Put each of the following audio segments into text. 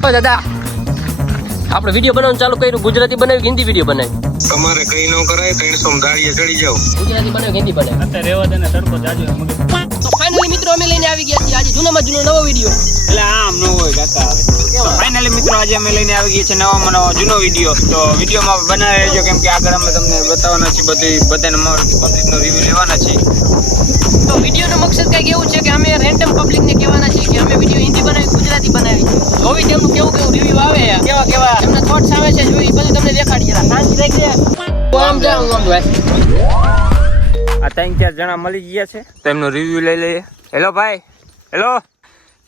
દાદા આપણે વિડીયો બનાવવાનું ચાલુ કર્યું, ગુજરાતી બનાવી હિન્દી વિડીયો બનાવી. તમારે કઈ ન કરાય 300 દાળીએ ચડી જાવ. ગુજરાતી બનાવી હિન્દી બનાવી. અત્યારે રેવા દે ને તડકો જાજો મગજ. તો ફાઇનલી મિત્રો અમે લઈને આવી ગયા છીએ આજે જૂનામાં જૂનો નવો વિડીયો. એટલે આમ ન હોય કાકા આવે. ફાઇનલી મિત્રો આજે અમે લઈને આવી ગયા છે નવામાં નવો જૂનો વિડીયો. તો વિડીયોમાં બનાવી રહેજો કેમ કે આગળ અમે તમને બતાવવાના છીએ બધાને પબ્લિકનો રિવ્યુ લેવાના છીએ. તો વિડીયોનો મકસદ કંઈક એવું છે કે અમે રેન્ડમ પબ્લિકને કહેવાના છીએ કે અમે વિડીયો હિન્દી બનાવી ગુજરાતી બનાવી છે. જોવી તેમનું કેવું રિવ્યુ આવે કેવા એમના થોટ્સ આવે છે જોઈ બધું તમને દેખાડીએ. શાંતિ રાખજે. આમ જાઉં આમ આ 3-4 જણા મળી ગયા છે તો એમનો રિવ્યુ લઈ લઈએ. હેલો ભાઈ. હેલો.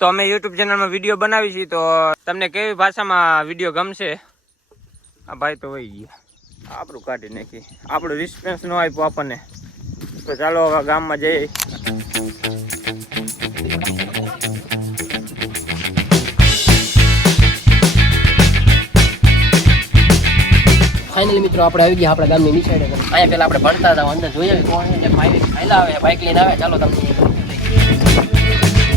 તો અમે યુટ્યુબ ચેનલમાં વિડીયો બનાવી છીએ તો તમને કેવી ભાષામાં વિડીયો ગમશે? આ ભાઈ તો વહી ગયા, આપણું કાઢી નાખી, આપણું રિસ્પોન્સ ન આપ્યો આપણને. તો ચાલો હવે ગામમાં જઈએ. ફાઇનલી મિત્રો આપણે આવી ગયા આપણા ગામની નીચે. અહીંયા પેલા આપણે ભણતા હતા, અંદર જોઈએ કોણ છે બાઇક લઈને આવે. ચાલો તમને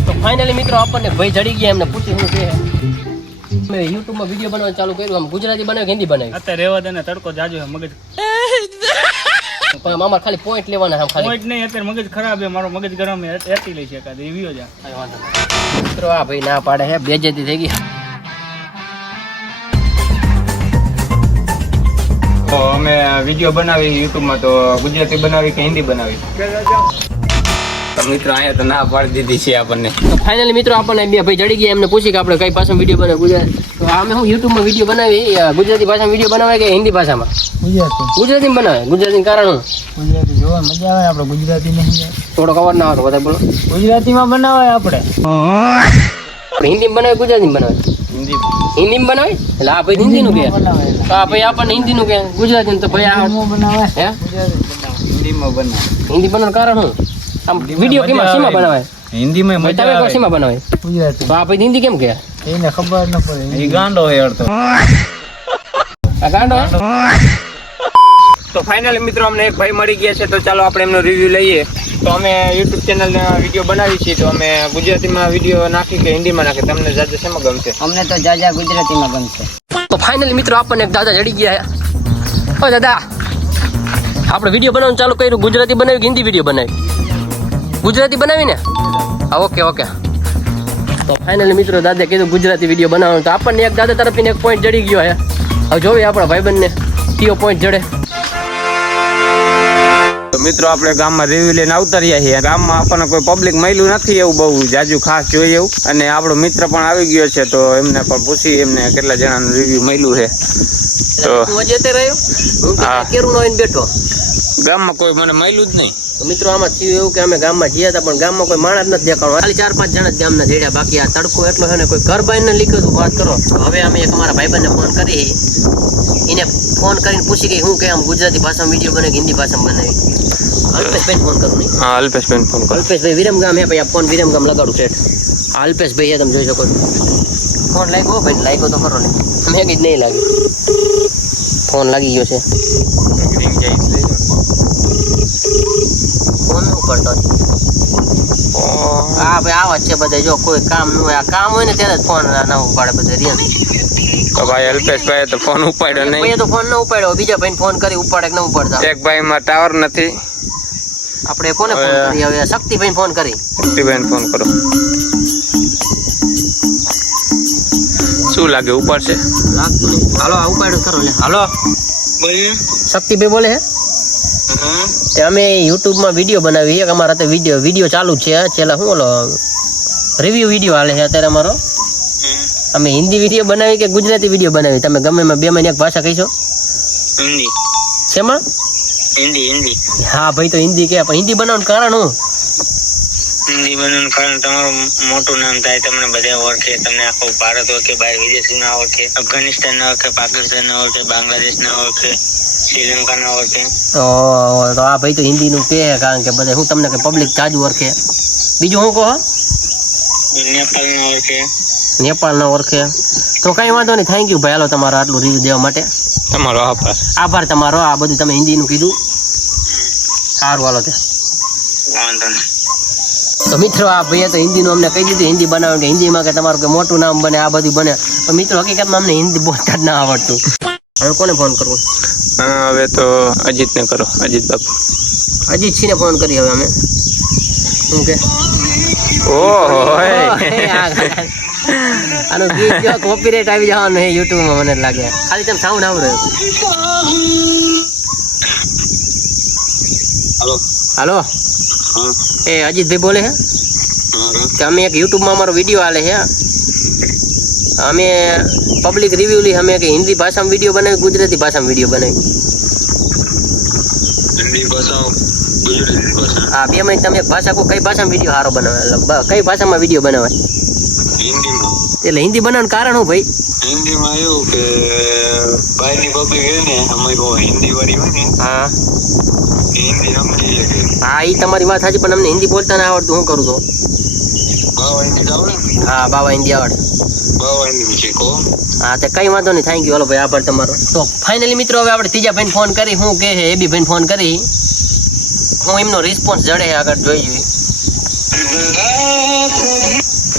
તો ફાઇનલી મિત્રો આપણને ભાઈ જડી ગયા, એમને પૂછ્યું શું છે. મેં યુટ્યુબમાં વિડીયો બનાવવાનું ચાલુ કર્યું, આમ ગુજરાતી બનાવી હિન્દી બનાવી. અત્યારે રેવા દે ને તડકો જાજો મગજ. પણ અમારે ખાલી પોઈન્ટ લેવાના છે. ખાલી પોઈન્ટ નહીં, અત્યારે મગજ ખરાબ છે મારો, મગજ ગરમ છે. એટી લઈ છે એકાદ રિવ્યુ જ. મિત્રો આ ભાઈ ના પાડે છે, બેજતી થઈ ગઈ. તો અમે વિડીયો બનાવી યુટ્યુબમાં તો ગુજરાતી બનાવી કે હિન્દી બનાવી? તો મિત્રો અહીંયા તો ના પાડી દીધી છે આપણને. તો ફાઇનલી મિત્રો આપણને બે ભાઈ જડી ગયા, એમને પૂછી કે આપણે કઈ ભાષામાં વિડીયો બનાવે ગુજરાતી. તો અમે હું યુટ્યુબમાં વિડીયો બનાવી ગુજરાતી ભાષામાં વિડીયો બનાવે કે હિન્દી ભાષામાં? ગુજરાતીમાં બનાવે. ગુજરાતીનું કારણ શું? ગુજરાતી જોવા મજા આવે. આપણે ગુજરાતી નહીં, થોડો અવાજ ના આવતો બધા બોલો. ગુજરાતીમાં બનાવે આપણે. હિન્દીમાં બનાવે ગુજરાતીમાં બનાવે? હિન્દીમાં બનાવે. એટલે આ ભાઈ હિન્દીનું કે તો આ ભાઈ આપણને હિન્દીનું કે ગુજરાતીનું તો ભાઈ આ બનાવે હે હિન્દીમાં બનાવે. હિન્દી બનાવવાનું કારણ શું? આમ વિડીયો કેમાં શેમાં બનાવે? હિન્દીમાં મજા તમે આવે. શેમાં બનાવે? ગુજરાતી. તો આ ભાઈ હિન્દી કેમ કે? એને ખબર ન પડે, એ ગાંડો હે અડધો. આ ગાંડો હે? તો ફાઇનલી મિત્રો અમને એક ભાઈ મળી ગયા છે તો ચાલો આપણે એમનો રિવ્યુ લઈએ. તો અમે યુટ્યુબ ચેનલના વિડીયો બનાવી છીએ તો અમે ગુજરાતીમાં વિડીયો નાખી કે હિન્દીમાં નાખી? તમને જાજા શેમાં ગમશે? અમને તો જાજા ગુજરાતીમાં ગમશે. તો ફાઇનલી મિત્રો આપણને એક દાદા જડી ગયા. ઓ દાદા આપણે વિડીયો બનાવવાનું ચાલુ કર્યું, ગુજરાતી બનાવી કે હિન્દી વિડીયો બનાવી? ગુજરાતી બનાવી ને? હા ઓકે. તો ફાઇનલી મિત્રો દાદા કીધું ગુજરાતી વિડીયો બનાવવાનું. તો આપણને એક દાદા તરફથી એક પોઈન્ટ જડી ગયો હે. હવે જોઈએ આપણા ભાઈબંધને કયો પોઈન્ટ જડે. તો મિત્રો આપણે ગામમાં રિવ્યુ લઈને આવતા રહ્યા છીએ. ગામમાં આપણને કોઈ પબ્લિક મળ્યું નથી એવું બહુ જાજુ ખાસ જોઈએ એવું, અને આપણો મિત્ર પણ આવી ગયો છે તો એમને પણ પૂછી એમને કેટલા જણાનું રિવ્યુ મળ્યું છે. તો હું જતે રહ્યો હું કેરું નો આવીને બેઠો, ગામમાં કોઈ મને મળ્યું જ નહીં. તો મિત્રો આમાં થયું એવું કે અમે ગામમાં ગયા હતા પણ ગામમાં કોઈ માણસ નથી દેખાણો. ખાલી 4-5 જણા જ ગામના જેડ્યા. બાકી આ તડકો એટલો છે ને કોઈ ઘર બાઈને લીધું વાત કરો. હવે અમે એક અમારા ભાઈબંધને ફોન કરી, એને ફોન કરીને પૂછી કે હું કે આમ ગુજરાતી ભાષામાં વિડીયો બને કે હિન્દી ભાષામાં બનાવી? અલ્પેશભાઈ ફોન કરું નહીં? હા અલ્પેશભાઈ ફોન કરો. અલ્પેશભાઈ વિરમગામ હે ભાઈ, આ ફોન વિરમગામ લગાડું છે. અલ્પેશભાઈ એ તમે જોઈ શકો ફોન લાગ્યો ભાઈ, લાગ્યો તો ખરો ને? મેં કઈ નહીં લાગ્યું, ફોન લાગી ગયો છે. ફોન ઉપાડતો હા ભાઈ આવા જ છે બધા. જો કોઈ કામ ન હોય, આ કામ હોય ને ત્યારે જ ફોન ના ઉપાડે બધા રિયલ. તો ભાઈ અલ્પેશભાઈ તો ફોન ઉપાડ્યો નહીં. ભાઈ તો ફોન ન ઉપાડ્યો, બીજા ભાઈને ફોન કરી ઉપાડે કે ન ઉપાડતા? એક ભાઈમાં ટાવર નથી. આપણે કોને ફોન કરી? હવે શક્તિભાઈને ફોન કરી. શક્તિભાઈને ફોન કરો. શું લાગે ઉપાડશે? લાગતું નહીં. હાલો આ ઉપાડ્યો ખરો ને? હાલો શક્તિભાઈ બોલે હે? તે અમે યુટ્યુબમાં વિડીયો બનાવી એક અમારા તો વિડીયો ચાલુ છે. છેલ્લા શું ઓલો રિવ્યુ વિડીયો હાલે છે અત્યારે અમારો. અમે હિન્દી વિડીયો બનાવી કે ગુજરાતી વિડીયો બનાવી? તમે ગમે એમાં બે માં એક ભાષા કહીશો? હિન્દી. શેમાં? હિન્દી. હા ભાઈ તો હિન્દી કે, પણ હિન્દી બનાવવાનું કારણ શું? હિન્દી બનવાનું કારણ તમારું મોટું નામ થાય, તમને બધા ઓળખે, તમને આખો ભારત ઓળખે, બહાર વિદેશી ના ઓળખે, અફઘાનિસ્તાન ના ઓળખે, પાકિસ્તાન ના ઓળખે, બાંગ્લાદેશ ના ઓળખે, શ્રીલંકા ના ઓળખે. તો આ ભાઈ તો હિન્દીનું કે કારણ કે બધા હું તમને પબ્લિક જાજુ ઓળખે. બીજું શું કહો? નેપાળ ના ઓળખે. નેપાળ ના ઓળખે. તો કઈ વાંધો નહીં, થેન્ક યુ ભાઈ. હાલો તમારો આટલું રિવ્યુ દેવા માટે તમારો આભાર. આભાર તમારો. આ બધું તમે હિન્દીનું કીધું સારું. હાલો ત્યાં વાંધો નહીં. તો મિત્રો આ ભાઈએ તો હિન્દીનું અમને કહી દીધું હિન્દી બનાવો કે હિન્દીમાં કે તમારું કે મોટું નામ બને આ બધું બને. તો મિત્રો હકીકતમાં અમને હિન્દી બોલતા જ ના આવડતું. હવે કોને ફોન કરવો? હવે તો અજીતને કરો, અજીત બાપુ. અજીતસિંહને ફોન કરી હવે અમે. શું કે ઓહો આનું ગીત જો કોપીરાઇટ આવી જવાનું હે યુટ્યુબમાં મને લાગે. ખાલી તમે સાઉન્ડ આવડે. હાલો હાલો હા એ અજીતભાઈ બોલે હે કે અમે એક યુટ્યુબમાં અમારો વિડીયો આલે છે. અમે પબ્લિક રિવ્યુ લી અમે કે હિન્દી ભાષામાં વિડીયો બનાવી ગુજરાતી ભાષામાં વિડીયો બનાવી. હિન્દી ભાષા ગુજરાતી ભાષા હા બે મિનિટ તમે એક ભાષા કો કઈ ભાષામાં વિડીયો સારો બનાવે કઈ ભાષામાં વિડીયો બનાવાય? હિન્દીમાં એટલે હિન્દી બનાવવાનું કારણ શું ભાઈ? હિન્દીમાં એવું કે બહારની પબ્લિક હોય ને અમે હિન્દી વાળી હોય ને હા એ હિન્દી સમજી શકે. હા એ તમારી વાત સાચી પણ અમને હિન્દી બોલતા ના આવડતું. શું કરું તો? બાવા હિન્દી આવડે ને? હા બાબા હિન્દી આવડે. બાવા હિન્દી શીખો. હા તે કઈ વાંધો નહીં. Thank you. હાલો ભાઈ આભાર તમારો. તો ફાઇનલી મિત્રો હવે આપણે ત્રીજા ભાઈને ફોન કરી શું કહે છે એ બી ભાઈને ફોન કરી હું એમનો રિસ્પોન્સ જડે આગળ જોઈ જોઈએ.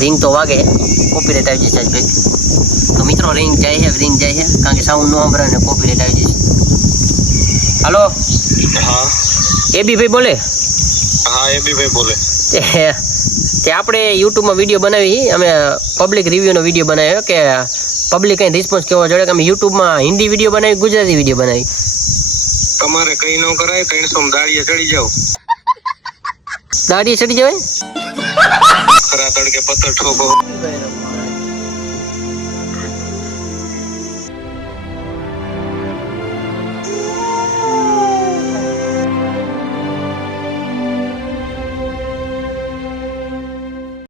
રિંગ તો વાગે કોપીરાઇટ આવી જશે ભાઈ. તો મિત્રો રિંગ જાય છે કારણ કે સાઉન્ડ નો સાંભળે ને કોપીરાઇટ આવી જશે. હાલો હા એ બી ભાઈ બોલે? હા એ બી ભાઈ બોલે. તે આપણે યુટ્યુબમાં વિડીયો બનાવી અમે પબ્લિક રિવ્યુનો વિડીયો બનાવ્યો કે પબ્લિક કંઈ રિસ્પોન્સ કેવો જોડે કે અમે યુટ્યુબમાં હિન્દી વિડીયો બનાવી ગુજરાતી વિડીયો બનાવી. તમારે કઈ ન કરાય 300 દાળીએ ચડી જાવ. દાઢીએ ચડી જવાય? ખરા તડકે પથ્થર ઠોકો.